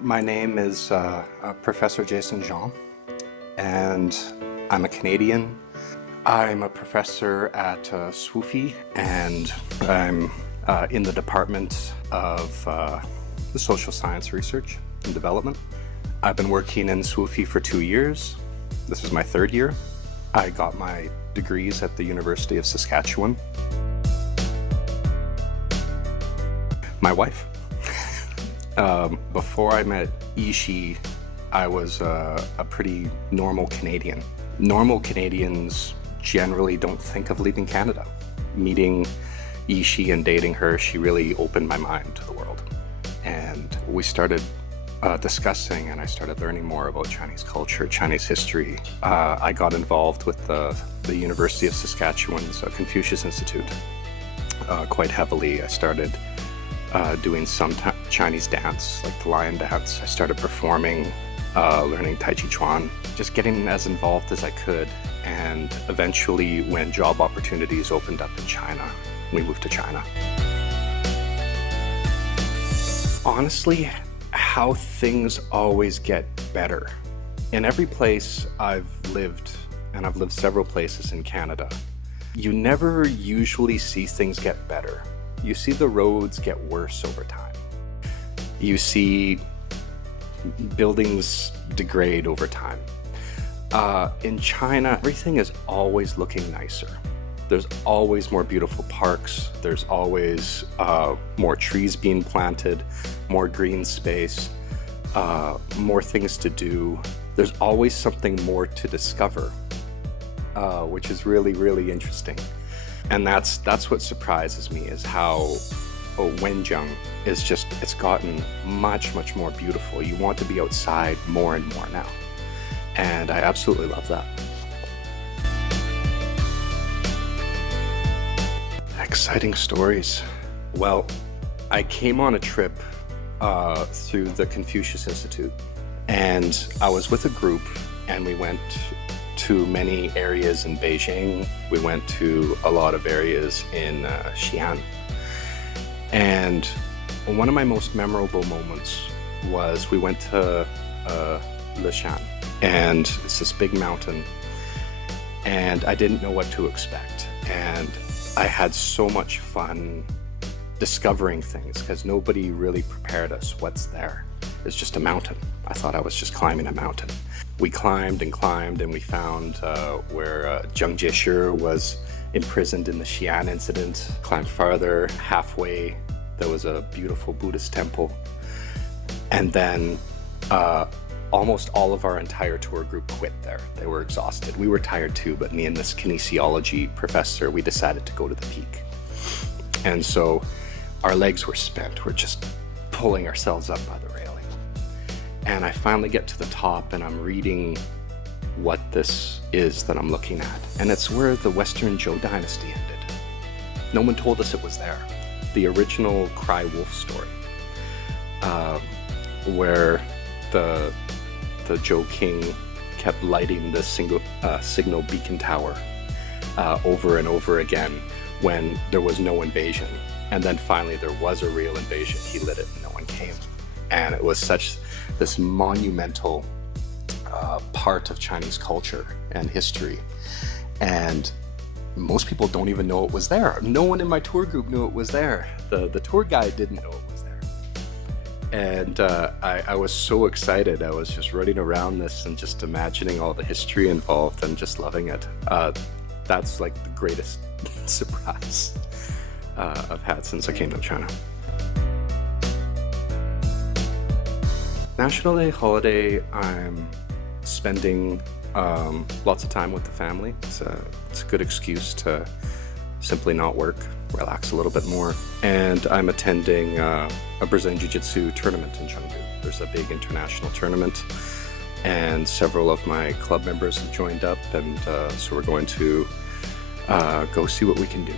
My name is Professor Jason Jean, and I'm a Canadian. I'm a professor at SWUFE, and I'm in the Department of the Social Science Research and Development. I've been working in SWUFE for 2 years. This is my 3rd year. I got my degrees at the University of Saskatchewan. My wife. Before I met Ishi, I was a pretty normal Canadian. Normal Canadians generally don't think of leaving Canada. Meeting Ishi and dating her, she really opened my mind to the world. And we started discussing, and I started learning more about Chinese culture, Chinese history. I got involved with the University of Saskatchewan's Confucius Institute quite heavily. I started doing some Chinese dance, like the lion dance. I started performing, learning Tai Chi Chuan, just getting as involved as I could. And eventually, when job opportunities opened up in China, we moved to China. Honestly, how things always get better. In every place I've lived, and I've lived several places in Canada, you never usually see things get better. You see the roads get worse over time. You see buildings degrade over time. In China, everything is always looking nicer. There's always more beautiful parks. There's always more trees being planted, more green space, more things to do. There's always something more to discover, which is really, really interesting. And that's what surprises me, is how Wenjiang is just, it's gotten much, much more beautiful. You want to be outside more and more now. And I absolutely love that. Exciting stories. Well, I came on a trip through the Confucius Institute, and I was with a group, and we went to many areas in Beijing. We went to a lot of areas in Xi'an. And one of my most memorable moments was we went to Leshan, and it's this big mountain, and I didn't know what to expect. And I had so much fun discovering things because nobody really prepared us what's there. It's just a mountain. I thought I was just climbing a mountain. We climbed and climbed, and we found where Jiu-jietsu was imprisoned in the Xi'an incident. Climbed farther, halfway, there was a beautiful Buddhist temple. And then almost all of our entire tour group quit there. They were exhausted. We were tired too, but me and this kinesiology professor, we decided to go to the peak. And so our legs were spent. We're just pulling ourselves up by the railing. And I finally get to the top, and I'm reading what this is that I'm looking at. And it's where the Western Zhou dynasty ended. No one told us it was there. The original Cry Wolf story, where the Zhou king kept lighting the signal beacon tower over and over again when there was no invasion. And then finally there was a real invasion. He lit it and no one came. And it was such this monumental part of Chinese culture and history. And most people don't even know it was there. No one in my tour group knew it was there. The tour guide didn't know it was there. And I was so excited. I was just running around this and just imagining all the history involved and just loving it. That's like the greatest surprise I've had since I came to China. National Day holiday, I'm spending lots of time with the family. It's a good excuse to simply not work, relax a little bit more. And I'm attending a Brazilian Jiu-Jitsu tournament in Chengdu. There's a big international tournament, and several of my club members have joined up, and so we're going to go see what we can do.